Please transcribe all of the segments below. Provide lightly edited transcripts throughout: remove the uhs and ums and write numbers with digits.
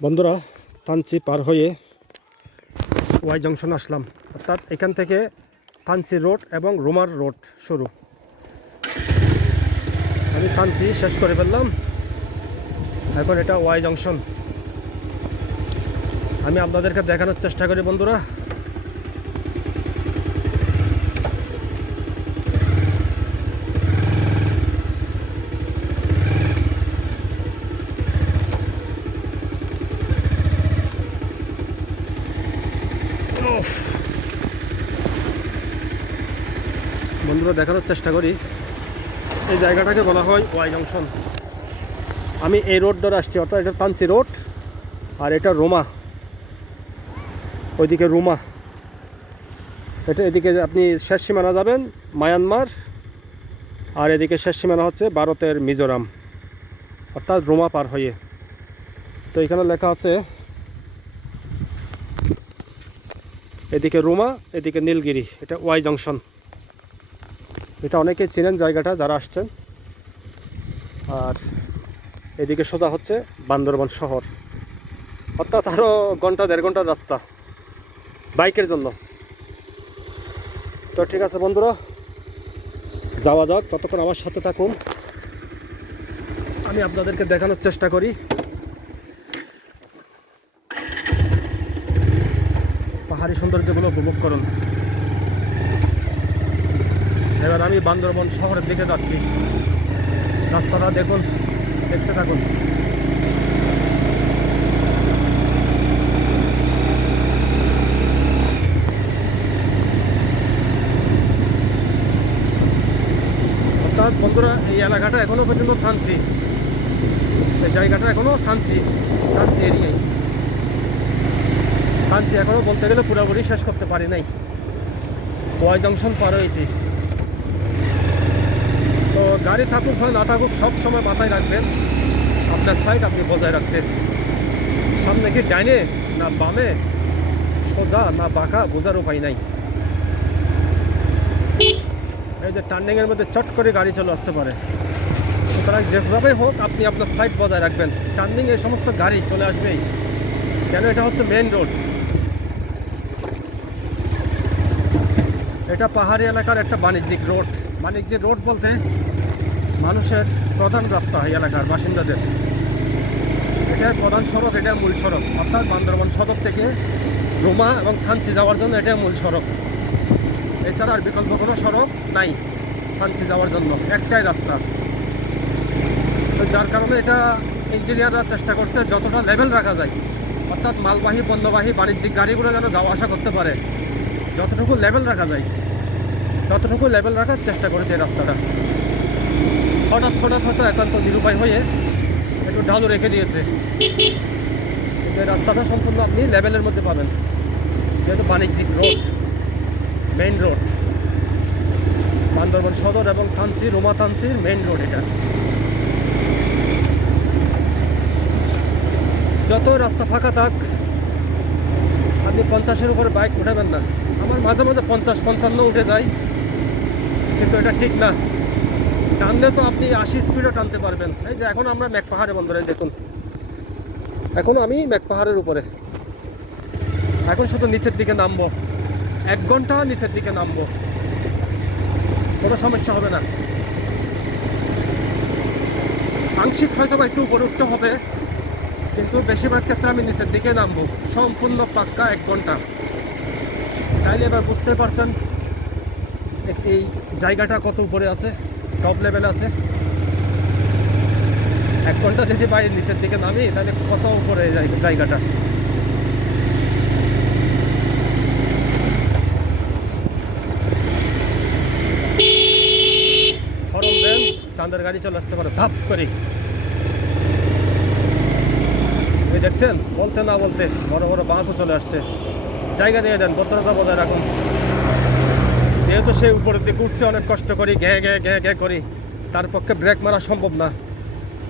বন্ধুরা, থানচি পার হয়ে Y junction আসলাম। অর্থাৎ এখান থেকে থানচি রোড এবং রোমার রোড শুরু। আমি থানচি শেষ করে ফেললাম, এখন এটা ওয়াই জংশন। আমি আপনাদেরকে দেখানোর চেষ্টা করি বন্ধুরা। বন্ধুরা, দেখানোর চেষ্টা করি। এই জায়গাটাকে বলা হয় ওয়াই জংশন। আমি এই রোড ধরে আসছি, অর্থাৎ এটা থানচি রোড আর এটা রোমা, ওইদিকে রুমা। এটা এদিকে আপনি শেষ সীমানা যাবেন মায়ানমার, আর এদিকে শেষ সীমানা হচ্ছে ভারতের মিজোরাম, অর্থাৎ রোমা পার হয়ে। তো এখানে লেখা আছে এদিকে রোমা, এদিকে নীলগিরি। এটা ওয়াই জংশন। এটা অনেকে চেনেন জায়গাটা যারা আসছেন। আর এদিকে সোজা হচ্ছে বান্দরবান শহর, অর্থাৎ আরও ঘন্টা দেড় ঘন্টার রাস্তা বাইকের জন্য। তো ঠিক আছে বন্ধুরা, যাওয়া যাক। ততক্ষণ আমার সাথে থাকুন, আমি আপনাদেরকে দেখানোর চেষ্টা করি পাহাড়ি সৌন্দর্যগুলো উপভোগ করুন। এবার আমি বান্দরবান শহরের দিকে যাচ্ছি। রাস্তাটা দেখুন, দেখতে থাকুন। অর্থাৎ বন্ধুরা, এই এলাকাটা এখনো পর্যন্ত থানচি। এই জায়গাটা এখনো থানচি এরিয়াই। থানচি এখনো বলতে গেলে পুরোপুরি শেষ করতে পারি নাই। ওয়াই জংশন পার হয়েছি। তো গাড়ি থাকুক হয় না থাকুক, সব সময় মাথায় রাখবেন আপনার সাইড আপনি বজায় রাখতেন। সামনে কি ডাইনে না বামে, সোজা না বাঁকা, বোঝার উপায় নাই। এই যে টার্নিংয়ের মধ্যে চট করে গাড়ি চলে আসতে পারে, সুতরাং যেভাবে হোক আপনি আপনার সাইড বজায় রাখবেন। টার্নিং এই সমস্ত গাড়ি চলে আসবেই, কেন এটা হচ্ছে মেইন রোড। এটা পাহাড়ি এলাকার একটা বাণিজ্যিক রোড। বাণিজ্যিক রোড বলতে মানুষের প্রধান রাস্তা, এই এলাকার বাসিন্দাদের। এটা প্রধান সড়ক, এটা মূল সড়ক। অর্থাৎ বান্দরবান সদর থেকে রোমা এবং থানচি যাওয়ার জন্য এটা মূল সড়ক। এছাড়া আর বিকল্প কোনো সড়ক নাই থানচি যাওয়ার জন্য, একটাই রাস্তা। তো যার কারণে এটা ইঞ্জিনিয়াররা চেষ্টা করছে যতটা লেভেল রাখা যায়, অর্থাৎ মালবাহী পণ্যবাহী বাণিজ্যিক গাড়িগুলো যেন যাওয়া আসা করতে পারে, যতটুকু লেভেল রাখা যায় ততটুকু লেভেল রাখার চেষ্টা করেছে এই রাস্তাটা। হঠাৎ হয়তো একান্ত নিরুপায় হয়ে একটু ঢালু রেখে দিয়েছে। এই রাস্তাটা সম্পূর্ণ আপনি লেভেলের মধ্যে পাবেন, যেহেতু বাণিজ্যিক রোড, মেইন রোড। বান্দরবান সদর এবং থানচি, রোমা থানচির মেইন রোড এটা। যত রাস্তা ফাঁকা থাক আপনি 50-এর উপরে বাইক উঠাবেন না। আমার মাঝে মাঝে 50-55 উঠে যায়, কিন্তু এটা ঠিক না। টানলে তো আপনি 80 স্পিডও টানতে পারবেন। এই যে এখন আমরা মেঘ পাহাড়ে বন্ধুরা দেখুন, এখন আমি মেঘ পাহাড়ের উপরে। এখন শুধু নিচের দিকে নামবো, 1 ঘন্টা নিচের দিকে নামবো, কোনো সমস্যা হবে না। আংশিক হয়তো বা একটু উপরে উঠতে হবে, কিন্তু বেশিরভাগ ক্ষেত্রে আমি নিচের দিকে নামবো। সম্পূর্ণ পাক্কা 1 ঘন্টা। তাইলে এবার বুঝতে পারছেন এই জায়গাটা কত উপরে আছে, টপ লেভেলে আছে। 1 ঘন্টা যদি বাইরে নিচের দিকে নামি তাহলে কত উপরে জায়গাটা। হরন দেন, চাঁদের গাড়ি চলে আসতে পারে ধাপ করে। এই দেখছেন, বলতে না বলতে বড় বড় বাসও চলে আসছে। জায়গা দিয়ে দেন, ভদ্রতা বজায় রাখুন। যেহেতু সে উপরের দিকে উঠছে অনেক কষ্ট করি, গ্যাঁ করি, তার পক্ষে ব্রেক মারা সম্ভব না।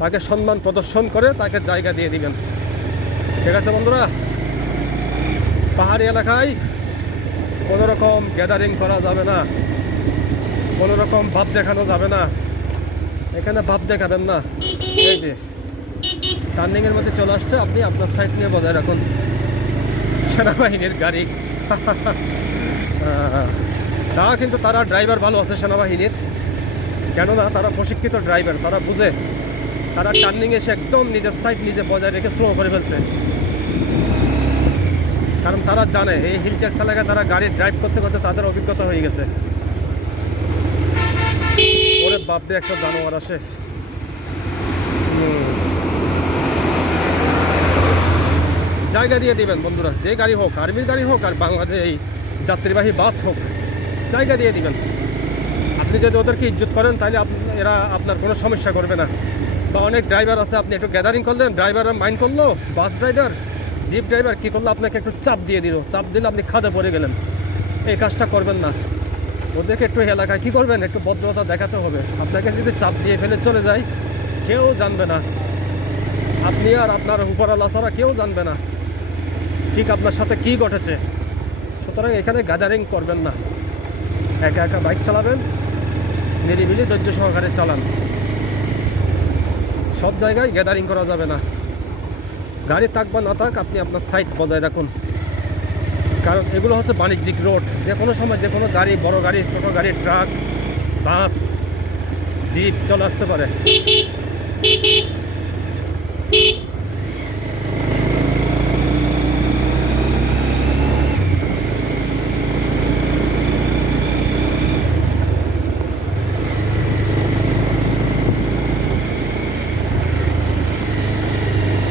তাকে সম্মান প্রদর্শন করে তাকে জায়গা দিয়ে দিবেন। ঠিক আছে বন্ধুরা, পাহাড়ি এলাকায় কোনো রকম গ্যাদারিং করা যাবে না, কোনো রকম ভাব দেখানো যাবে না। এখানে ভাব দেখাবেন না। এই যে টার্নিংয়ের মধ্যে চলে আসছে, আপনি আপনার সাইড নিয়ে বজায় রাখুন। সেনাবাহিনীর গাড়ি। তা কিন্তু তারা ড্রাইভার ভালো আছে সেনাবাহিনীর, কেননা তারা প্রশিক্ষিত ড্রাইভার, তারা বুঝে। তারা টার্নিং এসে একদম নিজের সাইড নিজে বজায় রেখে স্লো করে ফেলছে, কারণ তারা জানে এই হিল ট্যাক্স এলাকায় তারা গাড়ি ড্রাইভ করতে করতে তাদের অভিজ্ঞতা হয়ে গেছে। ওরে বাপরে, একটা জানোয়ার আসে। জায়গা দিয়ে দিবেন বন্ধুরা, যে গাড়ি হোক, আর্মির গাড়ি হোক আর বাংলাদেশ এই যাত্রীবাহী বাস হোক, জায়গা দিয়ে দিবেন। আপনি যদি ওদেরকে ইজ্জত করেন তাহলে এরা আপনার কোনো সমস্যা করবে না। বা অনেক ড্রাইভার আছে, আপনি একটু গ্যাদারিং করলেন, ড্রাইভার মাইন্ড করলো, বাস ড্রাইভার, জিপ ড্রাইভার কী করলো, আপনাকে একটু চাপ দিয়ে দিল, চাপ দিলে আপনি খাদে পড়ে গেলেন। এই কাজটা করবেন না। ওদেরকে একটু এলাকায় কী করবেন, একটু ভদ্রতা দেখাতে হবে। আপনাকে যদি চাপ দিয়ে ফেলে চলে যায়, কেউ জানবে না, আপনি আর আপনার উপরওয়ালা ছাড়া কেউ জানবে না ঠিক আপনার সাথে কী ঘটেছে। সুতরাং এখানে গ্যাদারিং করবেন না, একা একা বাইক চালাবেন, নিরিবিলি ধৈর্য সহকারে চালান। সব জায়গায় গ্যাদারিং করা যাবে না। গাড়ি থাক বা না থাক, আপনি আপনার সাইড বজায় রাখুন, কারণ এগুলো হচ্ছে বাণিজ্যিক রোড। যে কোনো সময় যে কোনো গাড়ি, বড় গাড়ি, ছোটো গাড়ি, ট্রাক, বাস, জিপ চলে আসতে পারে।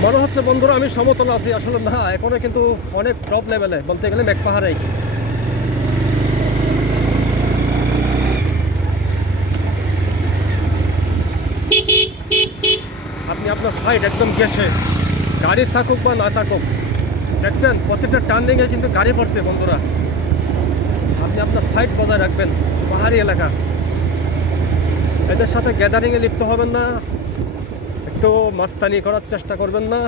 মনে হচ্ছে বন্ধুরা আমি সমতল আছি, আসলে না, এখনো কিন্তু অনেক টপ লেভেলে, বলতে গেলে মেঘ পাহাড়েই। আপনি আপনার সাইড একদম গেছে, গাড়ি থাকুক বা না থাকুক, দেখছেন প্রত্যেকটা টার্নিংয়ে কিন্তু গাড়ি পড়ছে বন্ধুরা। আপনি আপনার সাইড বজায় রাখবেন। পাহাড়ি এলাকা, এদের সাথে গ্যাদারিংয়ে লিপ্ত হবেন না, একটু মাস্তানি করার চেষ্টা করবেন না।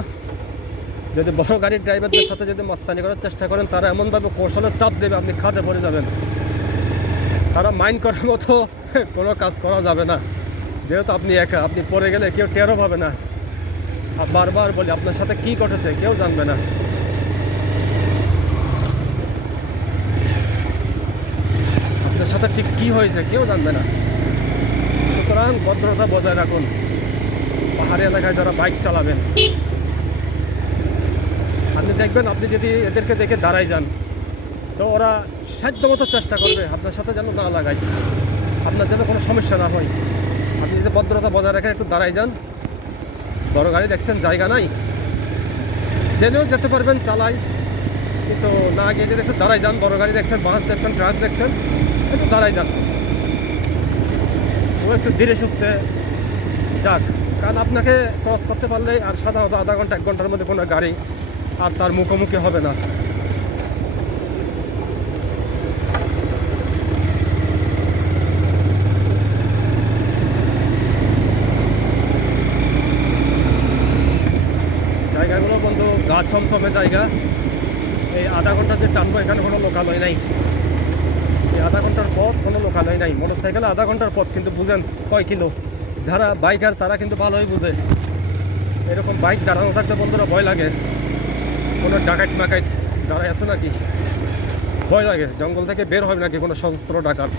যদি বড় গাড়ির ড্রাইভারদের সাথে যদি মাস্তানি করার চেষ্টা করেন, তারা এমনভাবে কৌশলের চাপ দেবে, আপনি খাদে পড়ে যাবেন। তারা মাইন্ড করার মতো কোনো কাজ করা যাবে না, যেহেতু আপনি একা, আপনি পড়ে গেলে কেউ টেরও পাবে না। আর বারবার বলি, আপনার সাথে কি ঘটেছে কেউ জানবে না। আপনার সাথে ঠিক কি হয়েছে কেউ জানবে না। সুতরাং ভদ্রতা বজায় রাখুন। পাহাড়ি এলাকায় যারা বাইক চালাবেন, আপনি দেখবেন, আপনি যদি এদেরকে দেখে দাঁড়াই যান, তো ওরা সাধ্যমতো চেষ্টা করবে আপনার সাথে যেন না লাগায়, আপনার যেন কোনো সমস্যা না হয়। আপনি যদি ভদ্রতা বজায় রেখে একটু দাঁড়াই যান, বড় গাড়ি দেখছেন জায়গা নাই, জেনেও যেতে পারবেন চালাই, কিন্তু না গিয়ে যদি একটু দাঁড়াই যান, বড় গাড়ি দেখছেন, বাস দেখছেন, ট্রাক দেখছেন, একটু দাঁড়াই যান, ও একটু ধীরে সুস্থে যাক। কারণ আপনাকে ক্রস করতে পারলে আর সাধারণত আধা ঘন্টা 1 ঘন্টার মধ্যে কোনো গাড়ি আর তার মুখোমুখি হবে না। জায়গাগুলো বন্ধু গা ছমছমে জায়গা। এই আধা ঘন্টা যে টানবো, এখানে কোনো লোকালয় নাই। এই আধা ঘন্টার পথ কোনো লোকালয় নাই। মোটর সাইকেলে আধা ঘন্টার পথ, কিন্তু বুঝেন কয় কিলো। যারা বাইকার তারা কিন্তু ভালোই বুঝে। এরকম বাইক দাঁড়ানো থাকতে বন্ধুরা ভয় লাগে, কোনো ডাকাত মাকাইত দাঁড়ায় আছে নাকি, ভয় লাগে। জঙ্গল থেকে বের হয় নাকি কোনো সশস্ত্র ডাকাত,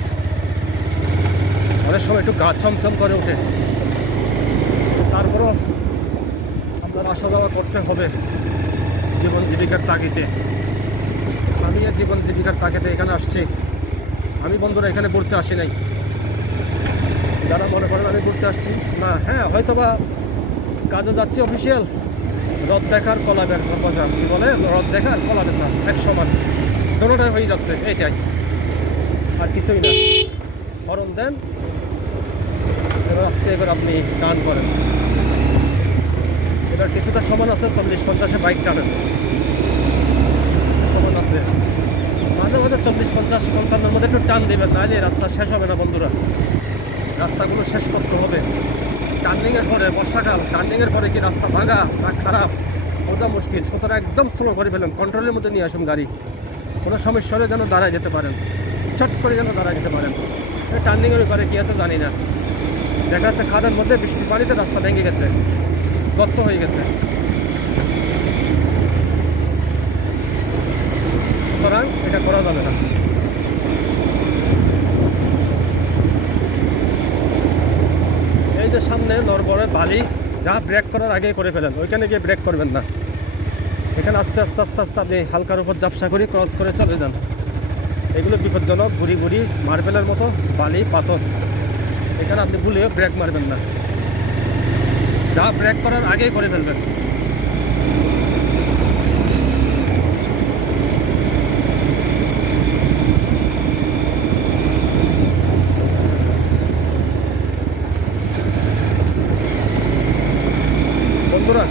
অনেক সময় একটু গা ছমছম করে ওঠে। তারপরও আপনার আসা যাওয়া করতে হবে জীবন জীবিকার তাগিদে। আমি আর জীবন জীবিকার তাগিদে এখানে আসছি। আমি বন্ধুরা এখানে ঘুরতে আসি নাই। যারা মনে করেন আমি ঘুরতে আসছি, না, হ্যাঁ হয়তোবা কাজে যাচ্ছি অফিসিয়াল, রথ দেখার কলা বেচা, কি বলে, রথ দেখার কলা বেচা এক সমান, দোনোটাই হয়ে যাচ্ছে, এইটাই, আর কিছুই না। হরন দেন, এবার আজকে এবার আপনি টান করেন। এবার কিছুটা সমান আছে, 40-50-এ বাইক টানেন, সমান আছে। মাঝে মাঝে 40-50-55-এর মধ্যে একটু টান দেবেন, নাহলে রাস্তা শেষ হবে না বন্ধুরা। রাস্তাগুলো শেষ করতে হবে। টার্নিংয়ের পরে, বর্ষাকাল, টার্নিংয়ের পরে কি রাস্তা ভাঙা না খারাপ বোঝা মুশকিল। সুতরাং একদম স্লো করে ফেলেন, কন্ট্রোলের মধ্যে নিয়ে আসুন গাড়ি। কোনো সমস্যা হলে যেন দাঁড়ায় যেতে পারেন, চট করে যেন দাঁড়ায় যেতে পারেন। টার্নিংয়ের ব্যাপারে কী আছে জানি না, দেখা যাচ্ছে খাদের মধ্যে বৃষ্টির পানিতে রাস্তা ভেঙে গেছে, গর্ত হয়ে গেছে। সুতরাং এটা করা যাবে না। এই যে সামনে নরবরে বালি, যা ব্রেক করার আগেই করে ফেলেন, ওইখানে গিয়ে ব্রেক করবেন না। এখানে আস্তে আস্তে আস্তে আস্তে আপনি হালকার উপর ঝাপসা করে ক্রস করে চলে যান। এগুলো বিপজ্জনক, গুড়ি গুড়ি মার্বেলের মতো বালি পাথর, এখানে আপনি ভুলেও ব্রেক মারবেন না, যা ব্রেক করার আগেই করে ফেলবেন। বন্ধুরা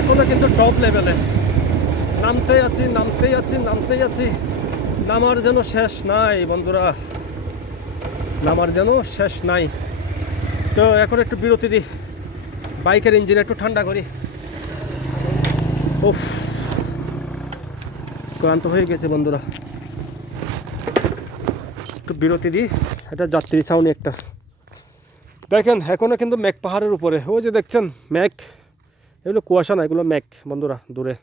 এখনো কিন্তু টপ লেভেলে নামতেই আছি, নামতেই আছি, নামতেই আছি, নামার যেন শেষ নাই বন্ধুরা, নামার যেন শেষ নাই। তো এখন একটু বিরতি দিই, বাইকের ইঞ্জিন একটু ঠান্ডা করি। উফ, ক্লান্ত হয়ে গেছে বন্ধুরা, একটু বিরতি দিই। এটা যাত্রী ছাউনি একটা, দেখেন এখনো কিন্তু মেঘ পাহাড়ের উপরে, ওই যে দেখছেন মেঘ, এগুলো কুয়াশা না, এগুলো মেঘ বন্ধুরা দূরে।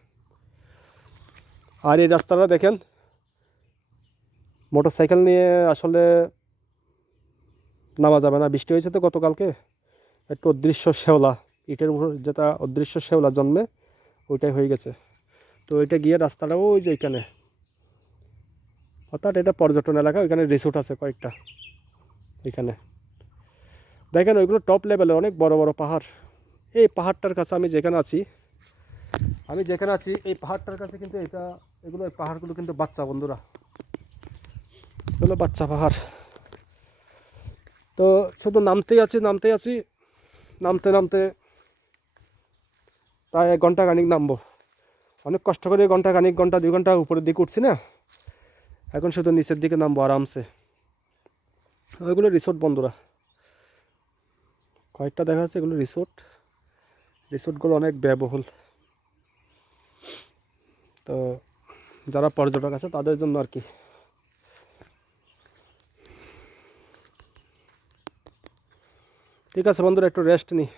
আর এই রাস্তাটা দেখেন, মোটর সাইকেল নিয়ে আসলে নামা যাবে না, বৃষ্টি হয়েছে তো গতকালকে, একটু অদৃশ্য শেওলা, ইটের উপর যেটা অদৃশ্য শেওলা জন্মে, ওইটাই হয়ে গেছে। তো ওইটা গিয়ে রাস্তাটা ওই যে এখানে, অর্থাৎ এটা পর্যটন এলাকা, ওইখানে রিসোর্ট আছে কয়েকটা। এখানে দেখেন ওইগুলো টপ লেভেলে, অনেক বড় বড় পাহাড়। এই পাহাড়টার কাছে আমি যেখানে আছি, এই পাহাড়টার কাছে কিন্তু এগুলো এই পাহাড়গুলো কিন্তু বাচ্চা বন্ধুরা, এগুলো বাচ্চা পাহাড়। তো শুধু নামতেই আছি, নামতে নামতে প্রায় 1 ঘন্টা খানিক নামবো, অনেক কষ্ট করে ঘন্টা 2 ঘন্টা উপরের দিকে উঠছি না, এখন শুধু নিচের দিকে নামবো আরামসে। ওইগুলো রিসোর্ট বন্ধুরা, কয়েকটা দেখা যাচ্ছে এগুলো রিসোর্টগুলো অনেক ব্যয়বহুল। তো যারা পর্যটক আছে তাদের জন্য আর কি। ঠিক আছে বন্ধুরা, একটু রেস্ট নিই।